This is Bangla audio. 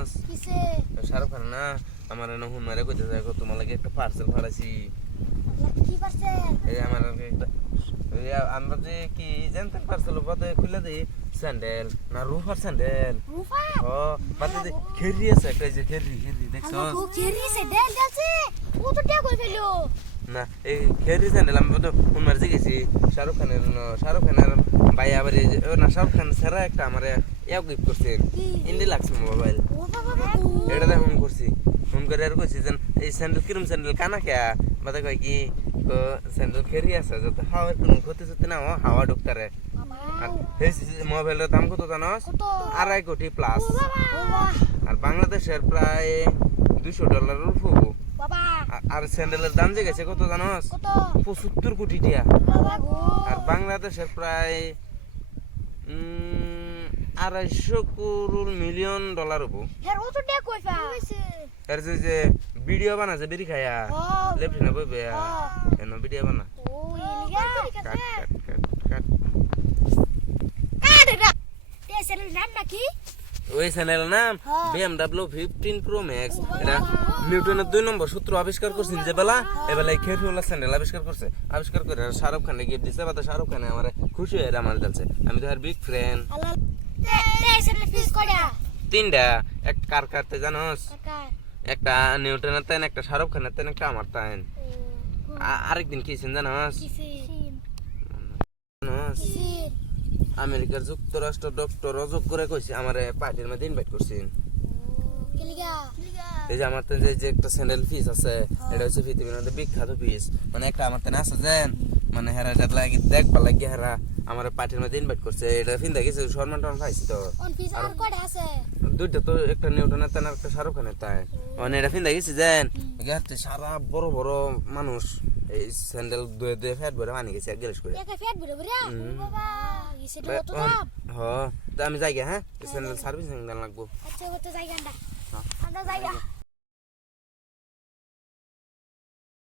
জানোস কিসে শাহরুখ খান না আমার হুন মারে কইতে যায় তোমার লাগে একটা পার্সেল ফাড়াইছি কি পারছে এই আমার একটা আমরা যে কি জানতেন পার্সেল বাদে খুলে দিই স্যান্ডেল না রুফার স্যান্ডেল রুফা ও বাদে খেরি আছে একটা যে খেরি দেখছো ও খেরি সে ডেল যাচ্ছে ও তো টে কই ফেলো না এই খেরি স্যান্ডেল আমি তো হুন মারে গেছি শাহরুখ খানের ভাই আবার না শাহরুখ খান সারা একটা আমার ইয়াও গিফট করছেন ইন্ডি লাগছে মোবাইল ও বাবা এটা ফোন করছি ফোন করে আর কইছি যে এই স্যান্ডেল কিরম স্যান্ডেল কানা কে বাদে কয় কি তো স্যান্ডেল খেরি আছে যত হাওয়ার কোনো ক্ষতি সত্যি না হাওয়া ঢুকতারে আর এই মোবাইলের দাম কত জানোস 2.5 কোটি প্লাস আর বাংলাদেশের প্রায় $200 উপর বাবা আর স্যান্ডেলের দাম যে গেছে কত জানোস কত 75 কোটি টাকা বাবা গো আর বাংলাদেশের প্রায় 250 মিলিয়ন ডলার উপর হের ও তো টে কই ফা এর যে ভিডিও বানাছে বেরি খায়া লেফটিনে বইবে এনো ভিডিও বানা ও ইলিগা কাট কাট কাট তে সেল নাম নাকি ওই চ্যানেল নাম BMW 15 Pro Max এটা নিউটনের 2 নম্বর সূত্র আবিষ্কার করছেন যে বেলা এবেলা খেরফুলা চ্যানেল আবিষ্কার করে শাহরুখ খানে গিফট দিছে বাদে শাহরুখ খানে আমারে খুশি হয়ে আমার দিলছে আমি তো আর বিগ ফ্রেন্ড আল্লাহ তে সেল ফিস কড়া তিনটা এক কার কাটতে জানোস কাকা একটা নিউটনের তাইন একটা শাহরুখ খানের তাইন একটা আমার তাইন আরেকদিন কি জানোস কিসে জানোস কিসে আমেরিকার যুক্তরাষ্ট্র ডক্টর অযোগ করে কইছে আমারে পার্টির মধ্যে ইনভাইট করছেন কিলিগা এই যে আমার যে একটা স্যান্ডেল পিস আছে এটা হচ্ছে পৃথিবীর মধ্যে বিখ্যাত পিস মানে একটা আমার তেন আছে যেন মানে হেরা এটা লাগি দেখবা লাগি হেরা আমার পার্টির মধ্যে ইনভাইট করছে এটা ফিন্দা গেছে সম্মান টন পাইছি তো অন পিস আর কড়া আছে দুইটা তো একটা নিউটনের তাই আর একটা শাহরুখ খানের তাই মানে এটা ফিন্দা গেছে যেন এগাতে সারা বড় বড় মানুষ এই স্যান্ডেল দুয়ে দুয়ে ফ্যাট ভরে মানি গেছে এক গ্লাস করে একা ফেট বড় বড় বাবা ইসে তো দাম হ তো আমি যাই গে হ্যাঁ স্যান্ডেল সার্ভিসিং দেন লাগবো আচ্ছা ওতে জায়গা আন্ডা জায়গা